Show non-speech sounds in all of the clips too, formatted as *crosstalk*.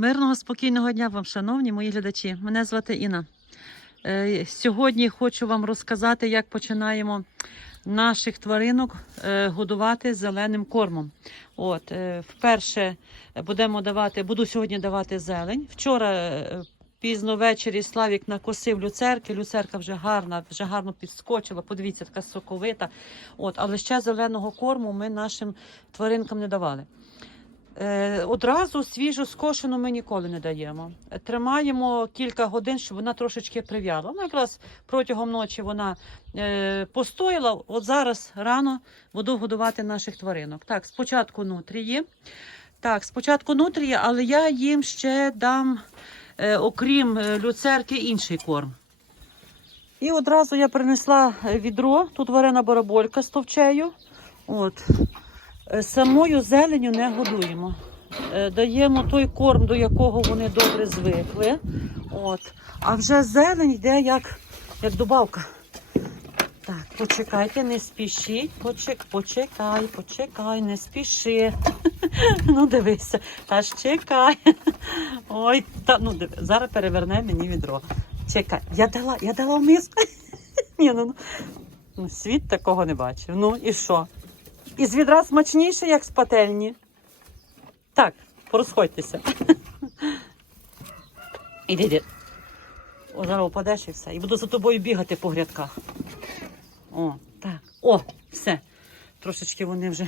Мирного, спокійного дня вам, шановні мої глядачі. Мене звати Інна. Е, Сьогодні хочу вам розказати, як починаємо наших тваринок е, годувати зеленим кормом. От, е, вперше будемо давати, буду сьогодні давати зелень. Вчора пізно ввечері Славік накосив люцерки. Люцерка вже гарна, вже гарно підскочила. Подивіться, така соковита. От, але ще зеленого корму ми нашим тваринкам не давали. Е, Одразу свіжу скошену ми ніколи не даємо. Тримаємо кілька годин, щоб вона трошечки прив'яла. Ну, якраз протягом ночі вона е, постояла. От зараз рано буду годувати наших тваринок. Так, спочатку нутрії. Так, спочатку нутрії, але я їм ще дам, е, окрім люцерки, інший корм. І одразу я принесла відро. Тут варена бараболька з товчею. От. Е, Самою зеленю не годуємо. Е, Даємо той корм, до якого вони добре звикли. От. А вже зелень йде як, як добавка. Так, почекайте, не спішіть. Почек, почекай, почекай, не спіши. *laughs* ну, дивися, та ж чекай. *laughs* Ой, та, ну, диви, зараз переверне мені відро. Чекай, я дала, я дала миску. *laughs* Ні, ну, ну, світ такого не бачив. Ну і що? Із відра смачніше, як з пательні. Так, порозходьтеся. *laughs* Іди, іди. О, зараз упадеш і все. І буду за тобою бігати по грядках. О, так. О, все. Трошечки вони вже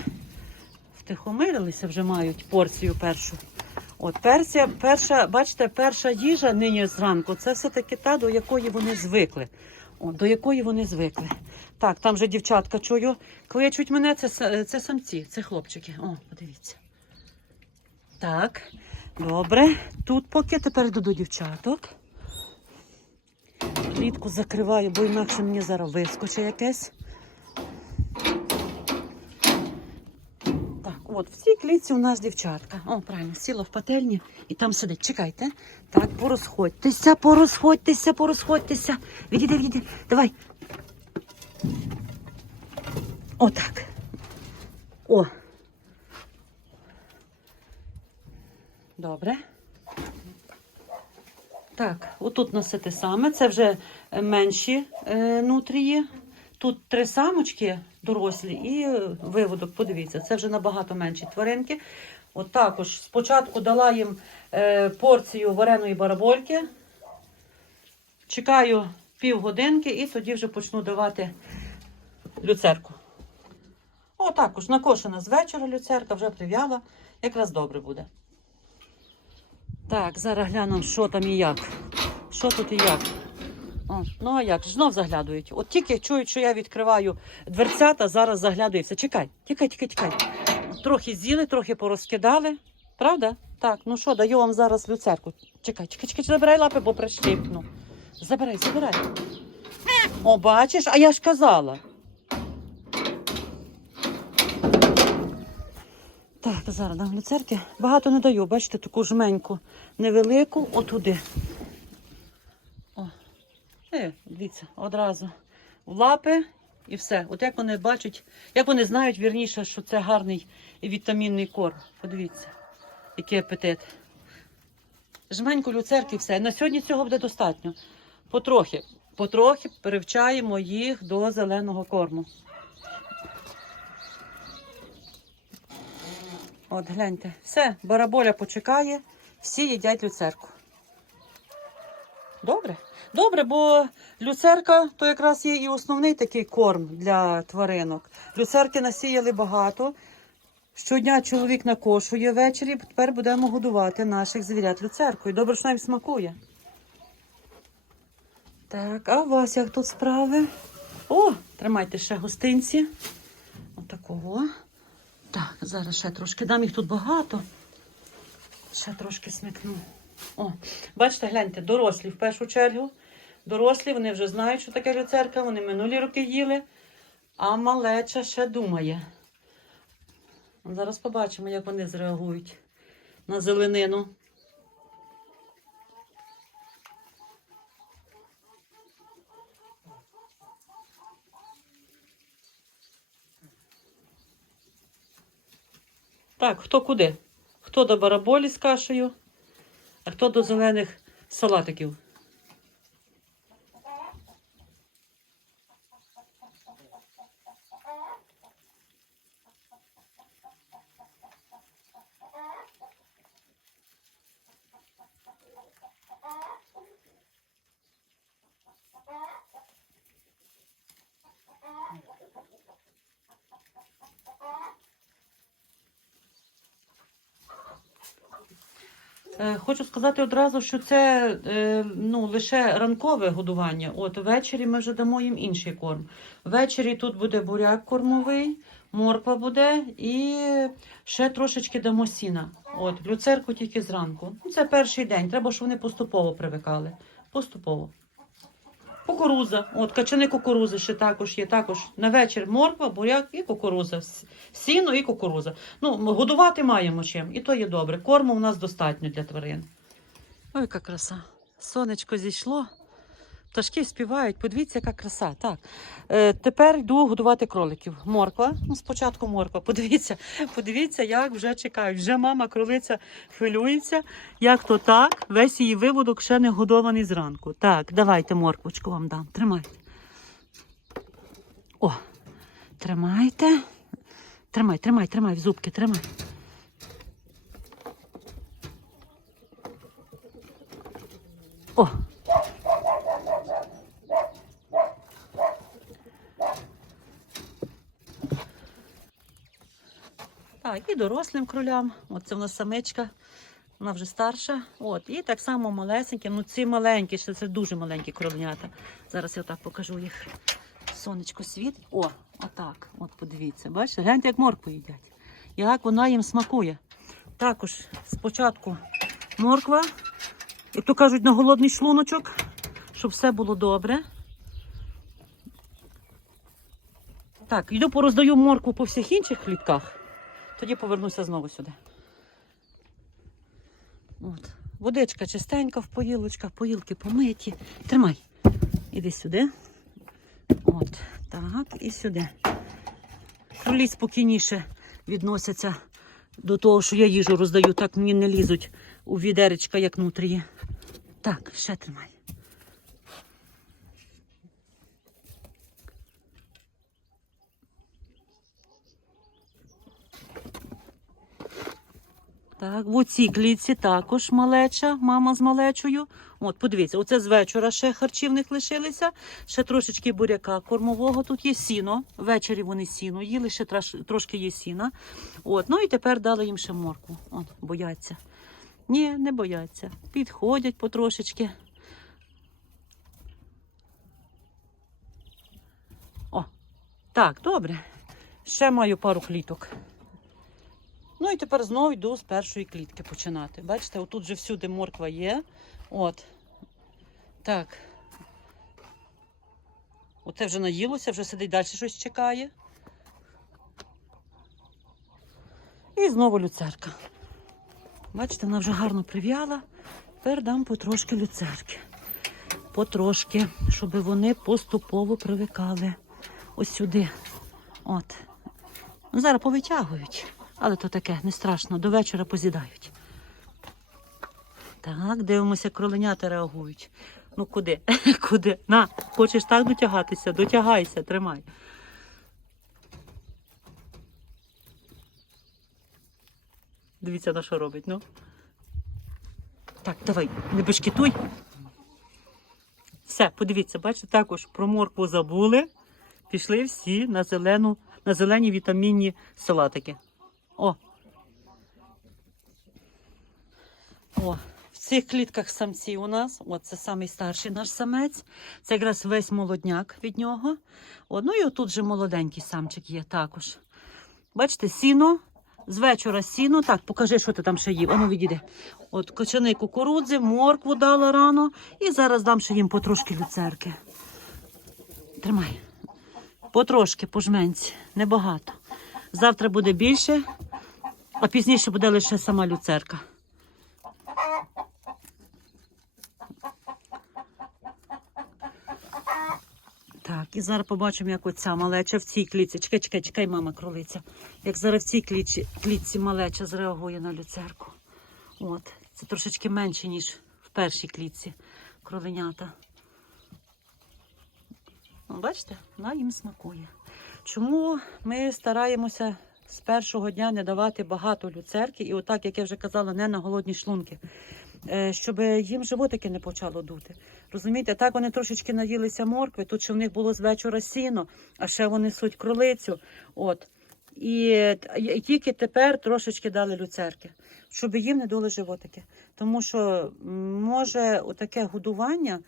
втихомирилися, вже мають порцію першу. От перця, перша, бачите, перша їжа нині зранку це все-таки та, до якої вони звикли. О, до якої вони звикли. Так, там же дівчатка чую. Кличуть мене, це, це самці, це хлопчики. О, подивіться. Так, добре. Тут поки тепер йду до дівчаток. Клітку закриваю, бо інакше мені зараз вискочить якесь. От в цій клітці у нас дівчатка. О, правильно, сіла в пательні і там сидить. Чекайте. Так, порозходьтеся, порозходьтеся, порозходьтеся. Відійди, відійди. Давай. Отак. О. Добре. Так, отут носити саме. Це вже менші е, нутрії. Тут три самочки дорослі і виводок. Подивіться, це вже набагато менші тваринки. От також спочатку дала їм е, порцію вареної барабольки. Чекаю півгодинки і тоді вже почну давати люцерку. О, також накошена з вечора люцерка, вже прив'яла. Якраз добре буде. Так, зараз глянемо, що там і як. Що тут і як. Ну а як? Знов заглядують. От тільки чують, що я відкриваю дверцята, зараз заглядаються. Чекай, тікай, тікай, тікай. Трохи з'їли, трохи порозкидали. Правда? Так, ну що, даю вам зараз люцерку. Чекай, чекай, чекай, забирай лапи, бо прищипну. Забирай, забирай. О, бачиш, а я ж казала. Так, зараз дам люцерки. Багато не даю, бачите, таку жменьку невелику, отуди. Е, дивіться, одразу в лапи і все. От як вони бачать, як вони знають вірніше, що це гарний вітамінний корм. Подивіться, який апетит. Жменьку люцерки і все. На сьогодні цього буде достатньо. Потрохи, потрохи привчаємо їх до зеленого корму. От, гляньте, все, бараболя почекає, всі їдять люцерку. Добре? Добре, бо люцерка то якраз є і основний такий корм для тваринок. Люцерки насіяли багато. Щодня чоловік накошує ввечері, тепер будемо годувати наших звірят люцеркою. Добре, що нам смакує. Так, а у вас як тут справи? О, тримайте ще гостинці. Отакого. Так, зараз ще трошки дам їх тут багато. Ще трошки смикну. О, бачите, гляньте, дорослі в першу чергу. Дорослі, вони вже знають, що таке люцерка, вони минулі роки їли, а малеча ще думає. Зараз побачимо, як вони зреагують на зеленину. Так, хто куди? Хто до бараболі з кашею, А хто до зелених салатиків? Хочу сказати одразу, що це е, ну, лише ранкове годування. От ввечері ми вже дамо їм інший корм. Ввечері тут буде буряк кормовий, морква буде і ще трошечки дамо сіна. От, люцерку тільки зранку. Це перший день. Треба, щоб вони поступово привикали. Поступово. Кукуруза. От, качани кукурузи ще також є. Також на вечір морква, буряк і кукуруза. Сіно і кукуруза. Ну, годувати маємо чим, і то є добре. Корму у нас достатньо для тварин. Ой, яка краса. Сонечко зійшло. Пташки співають, подивіться, яка краса. Так. Е, тепер йду годувати кроликів. Морква. Ну, спочатку морква. Подивіться, подивіться, як вже чекають. Вже мама кролиця хвилюється. Як то так, весь її виводок ще не годований зранку. Так, давайте морквочку вам дам. Тримайте. О, тримайте. Тримай, тримай, тримай в зубки, тримай. О. Так, і дорослим кролям. От це в нас самичка. Вона вже старша. От, і так само малесенькі. Ну, ці маленькі, ще це дуже маленькі кроленята. Зараз я отак покажу їх. Сонечко світить. О, отак. От подивіться. Бачите, гляньте, як моркву їдять. Як вона їм смакує. Також спочатку морква, як то кажуть, на голодний шлуночок, щоб все було добре. Так, йду пороздаю моркву по всіх інших клітках. Тоді повернуся знову сюди. От. Водичка чистенька в поїлочках, поїлки помиті. Тримай. Іди сюди. От, так, і сюди. Кролі спокійніше відносяться до того, що я їжу роздаю, так мені не лізуть у відеречка, як нутрії. Так, ще тримай. Так, в оцій клітці також малеча, мама з малечою. От, подивіться, оце з вечора ще харчів них лишилися. Ще трошечки буряка кормового. Тут є сіно. Ввечері вони сіно їли, ще трошки є сіна. От, ну і тепер дали їм ще морку. От, бояться. Ні, не бояться. Підходять потрошечки. О, так, добре. Ще маю пару кліток. Ну і тепер знову йду з першої клітки починати. Бачите, отут вже всюди морква є. От. Так. Оце вже наїлося, вже сидить далі щось чекає. І знову люцерка. Бачите, вона вже гарно прив'яла. Тепер дам потрошки люцерки. Потрошки, щоб вони поступово привикали. Ось сюди. От. Ну, зараз повитягують. Але то таке, не страшно, до вечора позідають. Так, дивимося, кроленята реагують. Ну куди? *laughs* куди? На, хочеш так дотягатися? Дотягайся, тримай. Дивіться, на що робить, ну. Так, давай, не бешкетуй. Все, подивіться, бачите, також про моркву забули. Пішли всі на зелену, на зелені вітамінні салатики. О. О, в цих клітках самці у нас. От це самий старший наш самець. Це якраз весь молодняк від нього. О, ну і отут же молоденький самчик є також. Бачите, сіно. З вечора сіно. Так, покажи, що ти там ще їв. Ану, відійди. От кочани кукурудзи, моркву дала рано. І зараз дам ще їм потрошки люцерки. Тримай. Потрошки, по жменці. Небагато. Завтра буде більше, а пізніше буде лише сама люцерка. Так, і зараз побачимо, як оця малеча в цій клітці. Чекай, чекай, чекай, мама кролиця. Як зараз в цій клітці, клітці малеча зреагує на люцерку. От, Це трошечки менше, ніж в першій клітці кроленята. Бачите, вона їм смакує. Чому ми стараємося з першого дня не давати багато люцерки, і отак, як я вже казала, не на голодні шлунки, Е, щоб їм животики не почало дути. Розумієте, так вони трошечки наїлися моркви, тут ще в них було з вечора сіно, а ще вони суть кролицю. От. І, тільки тепер трошечки дали люцерки, щоб їм не дули животики. Тому що може таке годування,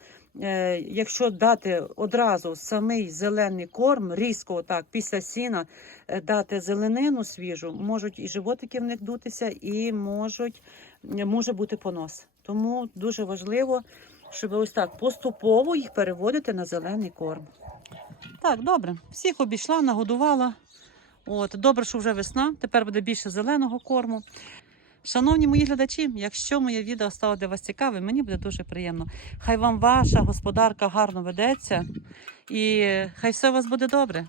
якщо дати одразу самий зелений корм, різко отак після сіна е, дати зеленину свіжу, можуть і животики в них дутися, і можуть, може бути понос. Тому дуже важливо, щоб ось так поступово їх переводити на зелений корм. Так, добре. Всіх обійшла, нагодувала. От, добре, що вже весна, тепер буде більше зеленого корму. Шановні мої глядачі, якщо моє відео стало для вас цікавим, мені буде дуже приємно. Хай вам ваша господарка гарно ведеться і хай все у вас буде добре.